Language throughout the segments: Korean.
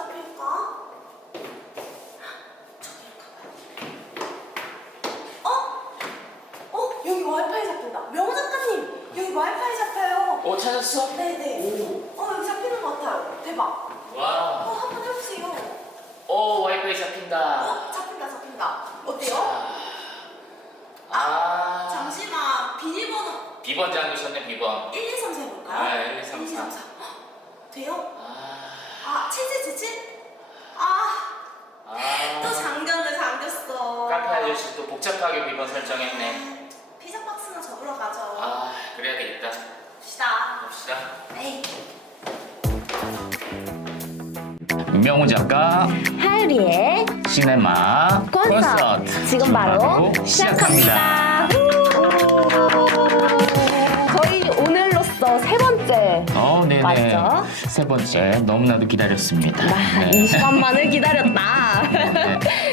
잡힐까? 여기 와이파이 잡힌다. 명호 작가님, 여기 와이파이 잡혀요. 찾았어? 네네. 여기 잡히는 것 같아요. 대박. 와. 한번 해보세요. 와이파이 잡힌다. 잡힌다. 어때요? 잠시만. 비밀번호 비번 잠그셨네, 비번. 1, 2, 3, 4 해볼까요? 1, 2, 3, 4. 돼요? 채채. 또 잠겼어. 카페 아저씨 또 복잡하게 비번 설정했네. 피자 박스나 접으러 가죠. 그래야 되겠다. 봅시다. 네. 명호 작가 하율이의 시네마 콘서트 지금 바로 시작합니다. 저희 오늘로써 세 번째 네네. 맞죠? 세 번째 너무나도 기다렸습니다. 이 시간만을 기다렸다.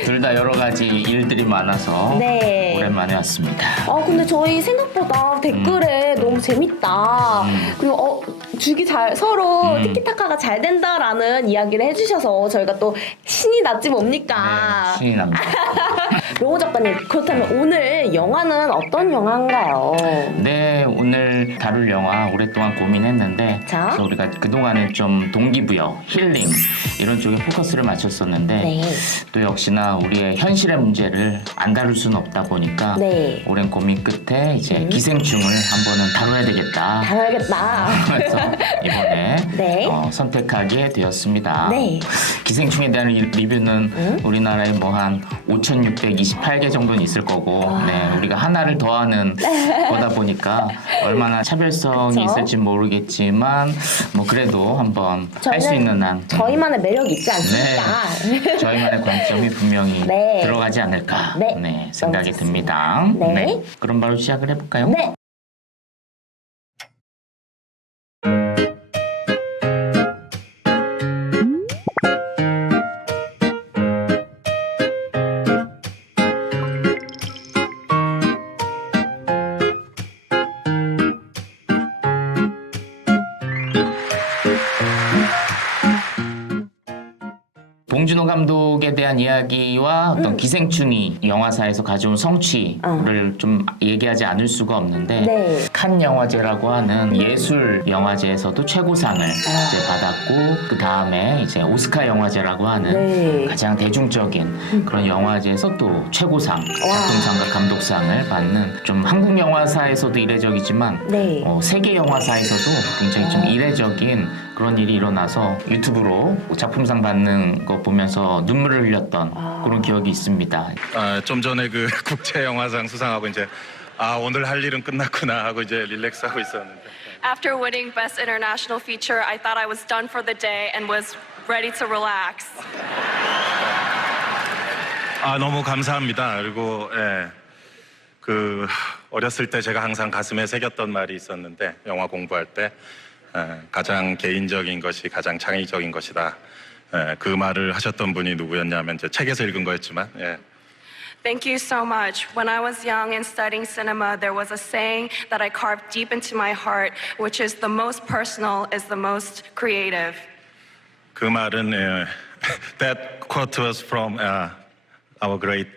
둘 다 여러 가지 일들이 많아서 네. 오랜만에 왔습니다. 근데 저희 생각보다 댓글에 너무 재밌다. 그리고 서로 티키타카가 잘 된다라는 이야기를 해주셔서 저희가 또 신이 났지 뭡니까? 네, 신이 납니다. 명호 작가님, 그렇다면 오늘 영화는 어떤 영화인가요? 네, 오늘 다룰 영화 오랫동안 고민했는데 자. 그래서 우리가 그동안은 좀 동기부여, 힐링 이런 쪽에 포커스를 맞췄었는데 네. 또 역시나 우리의 현실의 문제를 안 다룰 수는 없다 보니까 네. 오랜 고민 끝에 이제 기생충을 한번은 다뤄야 되겠다. 다뤄야겠다. 그래서 이번에 네. 선택하게 되었습니다. 네. 기생충에 대한 리뷰는 우리나라에 뭐 한 5,628개 정도는 있을 거고, 우리가 하나를 더하는 거다 보니까 얼마나 차별성이 그쵸? 있을지 모르겠지만 뭐 그래도 한번 할 수 있는 한 저희만의 매력이 있지 않습니까? 저희만의 관점이 분명히 네. 들어가지 않을까 네. 생각이 너무 듭니다. 네. 그럼 바로 시작을 해볼까요? 네. 봉준호 감독에 대한 이야기와 어떤 기생충이 영화사에서 가져온 성취를 좀 얘기하지 않을 수가 없는데 네. 칸 영화제라고 하는 예술 영화제에서도 최고상을 이제 받았고 그 다음에 이제 오스카 영화제라고 하는 네. 가장 대중적인 그런 영화제에서 또 최고상, 작품상과 감독상을 받는 좀 한국 영화사에서도 이례적이지만 네. 세계 영화사에서도 굉장히 좀 이례적인 그런 일이 일어나서 유튜브로 작품상 받는 거 보면서 눈물을 흘렸던 그런 기억이 있습니다. 좀 전에 그 국제영화상 수상하고 이제 오늘 할 일은 끝났구나 하고 이제 릴렉스하고 있었는데. After winning Best International Feature, I thought I was done for the day and was ready to relax. 너무 감사합니다. 그리고 어렸을 때 제가 항상 가슴에 새겼던 말이 있었는데 영화 공부할 때 가장 개인적인 것이 가장 창의적인 것이다. 그 말을 하셨던 분이 누구였냐면 이제 책에서 읽은 거였지만. Thank you so much. When I was young and studying cinema, there was a saying that I carved deep into my heart, which is the most personal is the most creative. 그 말은 that quote was from our great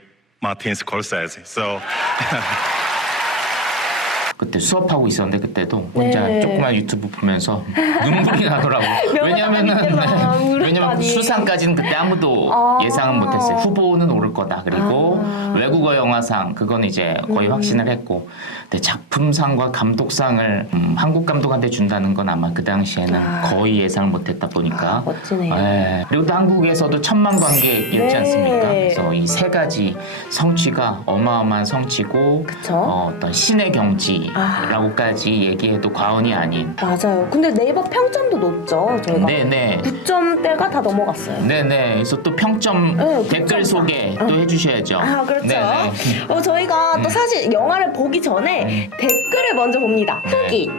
Martin Scorsese. So. 그때 수업하고 있었는데 그때도 혼자 조그만 유튜브 보면서 눈물이 나더라고. 왜냐면 그 수상까지는 그때 아무도 예상은 못했어요. 후보는 오를 거다. 그리고 외국어 영화상 그건 이제 거의 확신을 했고, 근데 작품상과 감독상을 한국 감독한테 준다는 건 아마 그 당시에는 거의 예상을 못했다 보니까. 멋지네요. 그리고 또 한국에서도 천만 관객이었지 않습니까? 그래서 이 세 가지 성취가 어마어마한 성취고, 어떤 신의 경지. 라고까지 얘기해도 과언이 아닌. 맞아요. 근데 네이버 평점도 높죠, 저희가. 네네. 9점대가 다 넘어갔어요. 네네. 그래서 또 평점 댓글 소개 또 해주셔야죠. 그렇죠. 네네. 저희가 또 사실 영화를 보기 전에 댓글을 먼저 봅니다. 후기.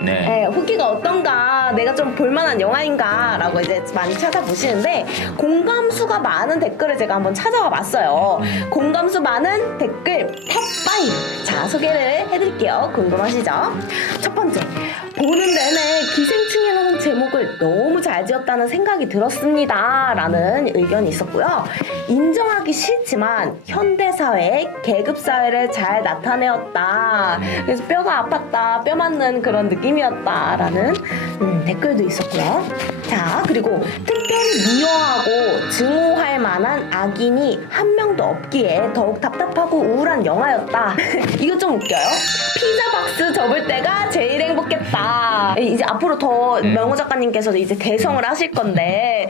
후기가 어떤가, 내가 좀 볼만한 영화인가라고 이제 많이 찾아보시는데 공감수가 많은 댓글을 제가 한번 찾아와 봤어요. 공감수 많은 댓글 탑5. 자, 소개를 해드릴게요. 궁금하시죠? 첫 번째, 보는 내내 기생충이라는 제목을 너무 잘 지었다는 생각이 들었습니다. 라는 의견이 있었고요. 인정하기 싫지만 현대사회의 계급사회를 잘 나타내었다. 그래서 뼈가 아팠다, 뼈 맞는 그런 느낌이었다. 라는 댓글도 있었고요. 자, 그리고 특별히 미워하고 증오할 만한 악인이 한 명도 없기에 더욱 답답하고 우울한 영화였다. 이거 좀 웃겨요. 피자 박스 접을 때가 제일 행복했다. 이제 앞으로 더 명호 작가님께서도 이제 대성을 하실 건데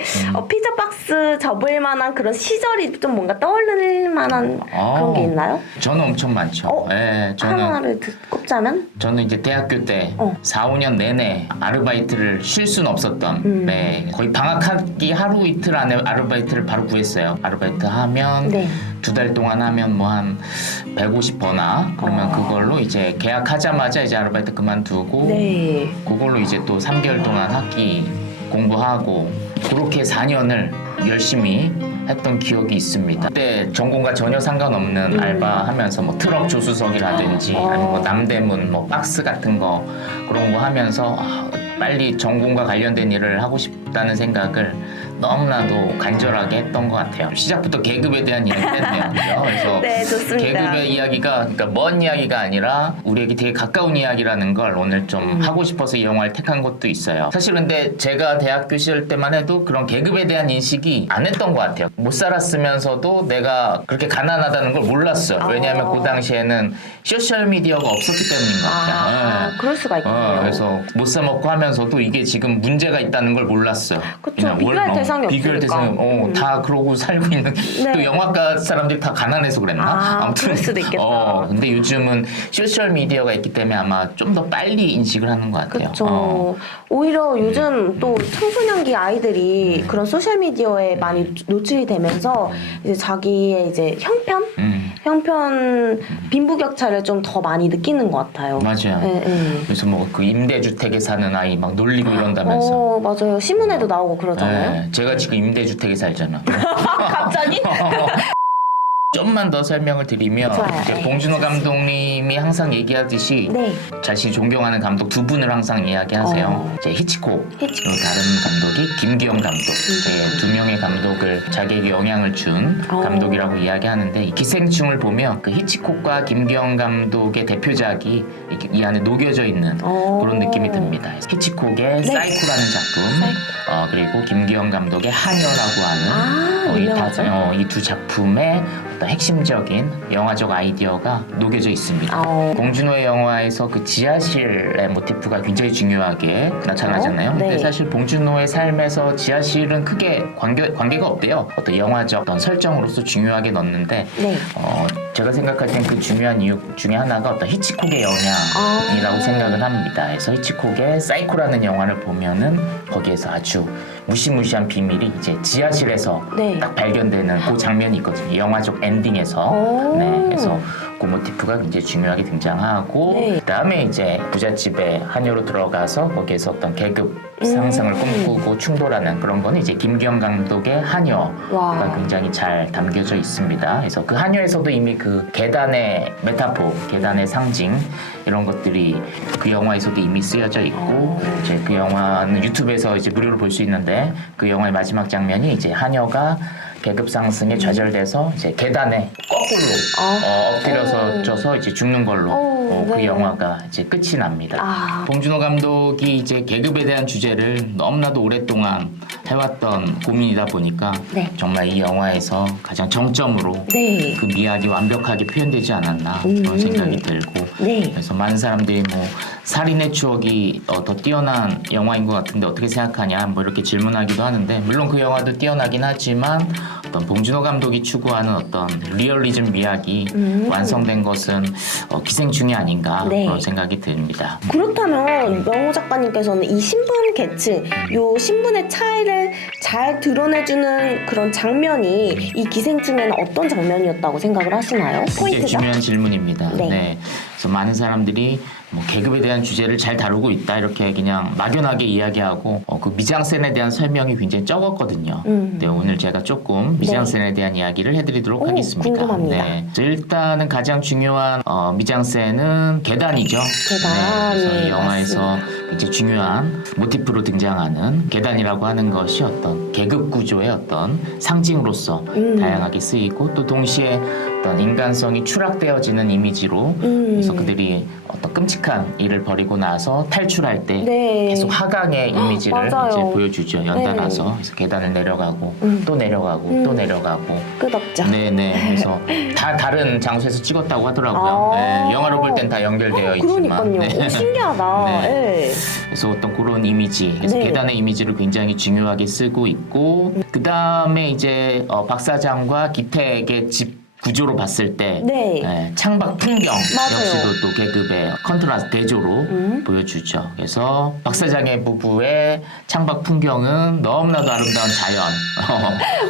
피자 박스 접을 만한 그런 시절이 좀 뭔가 떠오를 만한 그런 게 있나요? 저는 엄청 많죠. 네, 하나를 꼽자면? 저는 이제 대학교 때 4, 5년 내내 아르바이트를 쉴 수는 없었던 네, 거의 방학하기 하루 이틀 안에 아르바이트를 바로 구했어요. 아르바이트 하면 네. 2달 동안 하면 뭐 한 150 버나 그러면 그걸로 이제 계약하자마자 이제 아르바이트 그만두고 네. 그걸로 이제 또 3개월 동안 학기 공부하고 그렇게 4년을 열심히 했던 기억이 있습니다. 그때 전공과 전혀 상관없는 알바하면서 뭐 트럭 조수석이라든지 아니면 뭐 남대문 뭐 박스 같은 거 그런 거 하면서 빨리 전공과 관련된 일을 하고 싶다는 생각을 너무나도 간절하게 했던 것 같아요. 시작부터 계급에 대한 이야기를 했네요. 그래서 네, 좋습니다. 계급의 이야기가 그러니까 먼 이야기가 아니라 우리에게 되게 가까운 이야기라는 걸 오늘 좀 하고 싶어서 이 영화를 택한 것도 있어요. 사실 근데 제가 대학교 시절 때만 해도 그런 계급에 대한 인식이 안 했던 것 같아요. 못 살았으면서도 내가 그렇게 가난하다는 걸 몰랐어요. 왜냐하면 그 당시에는 소셜미디어가 없었기 때문인 것 같아요. 네. 그럴 수가 있군요. 그래서 못 사 먹고 하면서도 이게 지금 문제가 있다는 걸 몰랐어요. 그쵸, 그냥 비교할 대상이 비교할 없으니까. 대상이 다 그러고 살고 있는 네. 또 영화과 사람들이 다 가난해서 그랬나? 아무튼 그럴 수도 있겠다. 근데 요즘은 소셜 미디어가 있기 때문에 아마 좀 더 빨리 인식을 하는 것 같아요. 그렇죠. 오히려 요즘 또 청소년기 아이들이 그런 소셜 미디어에 많이 노출이 되면서 이제 자기의 이제 형편 빈부격차를 좀 더 많이 느끼는 것 같아요. 맞아요. 네. 그래서 뭐 그 임대주택에 사는 아이 막 놀리고 이런다면서. 맞아요. 신문에도 나오고 그러잖아요. 네, 제가 지금 임대주택에 살잖아. 갑자기? 좀만 더 설명을 드리면 좋아요. 이제 네. 봉준호 감독님이 항상 얘기하듯이 네. 자신이 존경하는 감독 두 분을 항상 이야기하세요. 이제 히치콕, 그리고 다른 감독이 김기영 감독. 이렇게 두 명의 감독을 자기에게 영향을 준 감독이라고 이야기하는데 이 기생충을 보면 그 히치콕과 김기영 감독의 대표작이 이렇게 이 안에 녹여져 있는 그런 느낌이 듭니다. 히치콕의 사이코라는 작품, 그리고 김기영 감독의 하녀라고 하는 이 두 작품의 어떤 핵심적인 영화적 아이디어가 녹여져 있습니다. 봉준호의 영화에서 그 지하실의 모티프가 굉장히 중요하게 나타나잖아요. 근데 사실 봉준호의 삶에서 지하실은 크게 관계가 없대요. 어떤 영화적 어떤 설정으로서 중요하게 넣는데 제가 생각할 땐 그 중요한 이유 중에 하나가 어떤 히치콕의 영향이라고 생각을 합니다. 그래서 히치콕의 사이코라는 영화를 보면은 거기에서 아주 무시무시한 비밀이 이제 지하실에서 딱 발견되는 그 장면이 있거든요. 영화적 엔딩에서. 그래서 그 모티프가 굉장히 중요하게 등장하고 그다음에 이제 부잣집에 하녀로 들어가서 거기에서 어떤 계급 상승을 꿈꾸고 충돌하는 그런 거는 이제 김기영 감독의 하녀가 굉장히 잘 담겨져 있습니다. 그래서 그 하녀에서도 이미 그 계단의 메타포, 계단의 상징 이런 것들이 그 영화에서도 이미 쓰여져 있고 이제 그 영화는 유튜브에서 이제 무료로 볼 수 있는데 그 영화의 마지막 장면이 이제 하녀가 계급 상승에 좌절돼서 이제 계단에 거꾸로 엎드려서 쪄서 이제 죽는 걸로 그 영화가 이제 끝이 납니다. 봉준호 감독이 이제 계급에 대한 주제를 너무나도 오랫동안 해왔던 고민이다 보니까 정말 이 영화에서 가장 정점으로 그 미학이 완벽하게 표현되지 않았나 그런 생각이 들고 그래서 많은 사람들이 뭐 살인의 추억이 더 뛰어난 영화인 것 같은데 어떻게 생각하냐 뭐 이렇게 질문하기도 하는데 물론 그 영화도 뛰어나긴 하지만 어떤 봉준호 감독이 추구하는 어떤 리얼리즘 미학이 완성된 것은 기생충이 아닌가 그런 생각이 듭니다. 그렇다면 명호 작가님께서는 이 신분 계층, 요 신분의 차이를 잘 드러내주는 그런 장면이 이 기생충에는 어떤 장면이었다고 생각을 하시나요? 굉장히 포인트가? 중요한 질문입니다. 그래서 많은 사람들이 뭐 계급에 대한 주제를 잘 다루고 있다 이렇게 그냥 막연하게 이야기하고 그 미장센에 대한 설명이 굉장히 적었거든요. 근데 오늘 제가 조금 미장센에 대한 이야기를 해드리도록 하겠습니다. 궁금합니다. 네. 그래서 일단은 가장 중요한 미장센은 계단이죠. 계단. 그래서 이 영화에서 이제 중요한 모티프로 등장하는 계단이라고 하는 것이 어떤 계급 구조의 어떤 상징으로서 다양하게 쓰이고 또 동시에 어떤 인간성이 추락되어지는 이미지로 그래서 그들이 어떤 끔찍한 일을 벌이고 나서 탈출할 때 네. 계속 하강의 이미지를 맞아요. 이제 보여주죠. 연달아서 네. 그래서 계단을 내려가고 또 내려가고 또 내려가고 끝없죠. 네네. 그래서 다 다른 장소에서 찍었다고 하더라고요. 아. 네, 영화로 볼 땐 다 연결되어 있지만. 그러니까요. 오, 신기하다. 네. 네. 그래서 어떤 그런 이미지, 그래서 네. 계단의 이미지를 굉장히 중요하게 쓰고 있고, 그 다음에 이제 박 사장과 기택의 집 구조로 봤을 때 네. 창밖 풍경 맞아요. 역시도 또 계급의 컨트라스트 대조로 보여주죠. 그래서 박 사장의 부부의 창밖 풍경은 너무나도 아름다운 자연.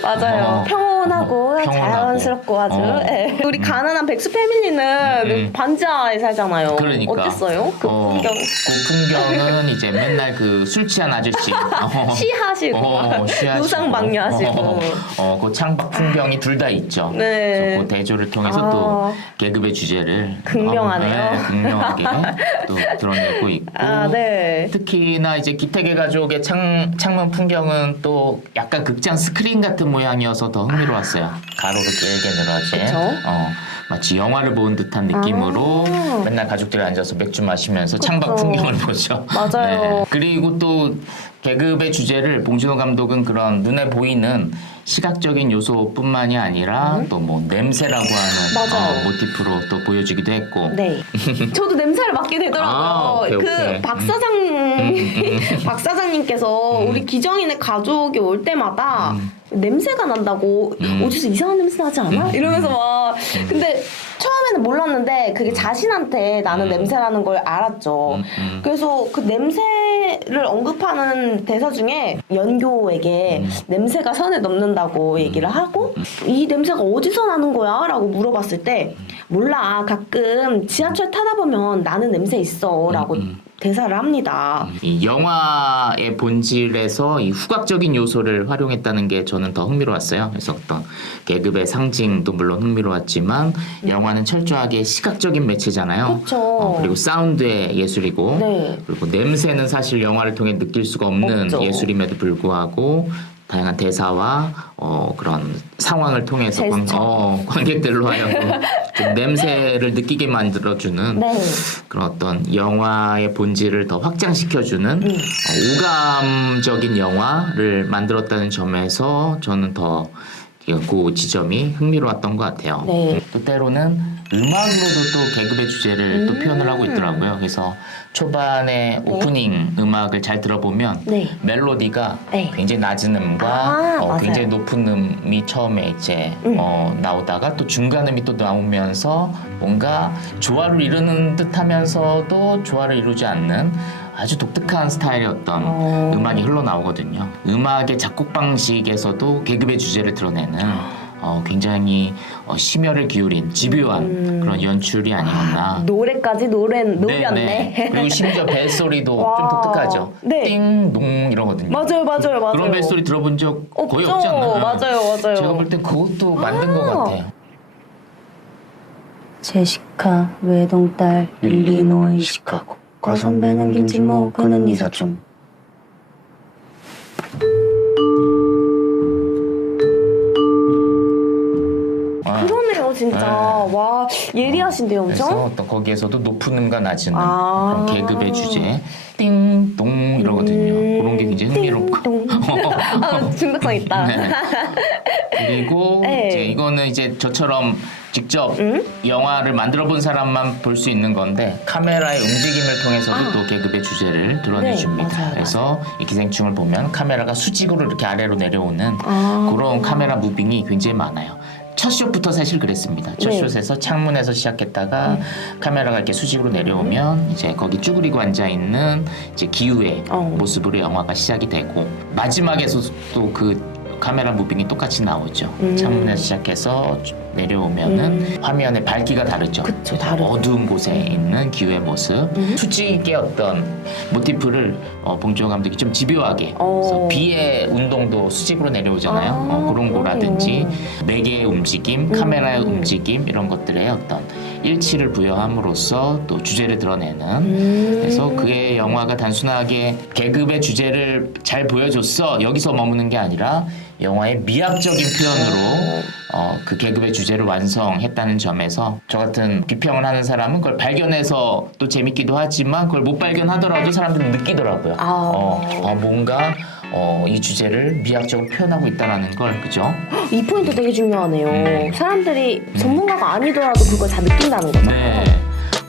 맞아요. 평온하고 평온하고. 자연스럽고 아주. 네. 우리 가난한 백수 패밀리는 반지하에 살잖아요. 그러니까. 어땠어요? 그 풍경. 그 풍경은 이제 맨날 그 술 취한 아저씨 시하시고 쉬하시고. 노상방뇨하시고. 그 창밖 풍경이 둘 다 있죠. 네. 그래서 그 대조를 통해서 또 계급의 주제를 극명하네요. 극명하게 또 드러내고 있고. 아, 네. 특히나 이제 기택의 가족의 창문 풍경은 또 약간 극장 스크린 같은 모양이어서 더 흥미로웠어요. 가로로 길게 늘어진. 그쵸? 마치 영화를 본 듯한 느낌으로 맨날 가족들이 앉아서 맥주 마시면서 창밖 풍경을 보죠. 맞아요. 그리고 또 계급의 주제를 봉준호 감독은 그런 눈에 보이는 시각적인 요소뿐만이 아니라 또 뭐 냄새라고 하는 맞아요. 모티프로 또 보여주기도 했고. 네. 저도 냄새를 맡게 되더라고요. 아, 오케이, 그 오케이. 박 사장님께서 우리 기정인의 가족이 올 때마다 냄새가 난다고 어디서 이상한 냄새 나지 않아? 이러면서 막 근데 처음에는 몰랐는데 그게 자신한테 나는 냄새라는 걸 알았죠. 그래서 그 냄새를 언급하는 대사 중에 연교에게 냄새가 선을 넘는다고 얘기를 하고 이 냄새가 어디서 나는 거야? 라고 물어봤을 때 몰라 가끔 지하철 타다 보면 나는 냄새 있어 라고 대사를 합니다. 이 영화의 본질에서 이 후각적인 요소를 활용했다는 게 저는 더 흥미로웠어요. 그래서 어떤 계급의 상징도 물론 흥미로웠지만 영화는 철저하게 시각적인 매체잖아요. 그쵸. 그리고 사운드의 예술이고 네. 그리고 냄새는 사실 영화를 통해 느낄 수가 없는 없죠. 예술임에도 불구하고 다양한 대사와 그런 상황을 통해서 관객들로 하여금 좀 냄새를 느끼게 만들어주는 네. 그런 어떤 영화의 본질을 더 확장시켜주는 오감적인 영화를 만들었다는 점에서 저는 더 그 지점이 흥미로웠던 것 같아요. 네. 또 때로는 음악으로도 또 계급의 주제를 또 표현을 하고 있더라고요. 그래서 초반에 오프닝 음악을 잘 들어보면 네. 멜로디가 네. 굉장히 낮은 음과 맞아요. 굉장히 높은 음이 처음에 이제 나오다가 또 중간 음이 또 나오면서 뭔가 조화를 이루는 듯하면서도 조화를 이루지 않는 아주 독특한 스타일의 어떤 음악이 흘러나오거든요. 음악의 작곡 방식에서도 계급의 주제를 드러내는 굉장히 심혈을 기울인 집요한 그런 연출이 아니었나. 노래까지 노렸네. 그리고 심지어 벨소리도 와. 좀 독특하죠. 네. 띵동 이러거든요. 맞아요. 그런 벨소리 들어본 적 거의 없죠. 없지 않나요? 맞아요. 제가 볼 땐 그것도 만든 것 같아요. 제시카 외동딸 일리노이 시카고 과선배는 김치모 그는 이사촌 그러네요, 진짜. 네. 와, 예리하신데요, 그래서 엄청? 어떤 거기에서도 높은 음과 낮은 음 아. 그런 계급의 주제 띵동 이러거든요. 그런 게 굉장히 흥미롭고. 띵동. 중독성 있다. 네. 그리고 네. 이제 이거는 이제 저처럼 직접 영화를 만들어 본 사람만 볼 수 있는 건데 카메라의 움직임을 통해서도 또 계급의 주제를 드러내줍니다. 네, 맞아요. 그래서 이 기생충을 보면 카메라가 수직으로 이렇게 아래로 내려오는 그런 카메라 무빙이 굉장히 많아요. 첫 숏부터 사실 그랬습니다. 첫 네. 숏에서 창문에서 시작했다가 카메라가 이렇게 수직으로 내려오면 이제 거기 쭈그리고 앉아 있는 이제 기우의 모습으로 영화가 시작이 되고 마지막에서 또 그 카메라 무빙이 똑같이 나오죠. 창문에서 시작해서 내려오면은 화면의 밝기가 다르죠. 그쵸, 다르죠. 어두운 곳에 있는 기후의 모습, 수직의 어떤 모티프를 봉준호 감독이 좀 집요하게. 그래서 비의 운동도 수직으로 내려오잖아요. 그런 거라든지 네 개의 움직임, 카메라의 움직임 이런 것들의 어떤 일치를 부여함으로써 또 주제를 드러내는. 그래서 그의 영화가 단순하게 계급의 주제를 잘 보여줬어 여기서 머무는 게 아니라 영화의 미학적인 표현으로 그 계급의 주제를 완성했다는 점에서 저 같은 비평을 하는 사람은 그걸 발견해서 또 재밌기도 하지만 그걸 못 발견하더라도 사람들은 느끼더라고요. 뭔가 이 주제를 미학적으로 표현하고 있다는 걸, 그죠? 이 포인트 되게 중요하네요. 사람들이 전문가가 아니더라도 그걸 다 느낀다는 거잖아요. 네.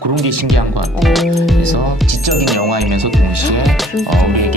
그런 게 신기한 것 같아요. 그래서 지적인 영화이면서 동시에 우리에게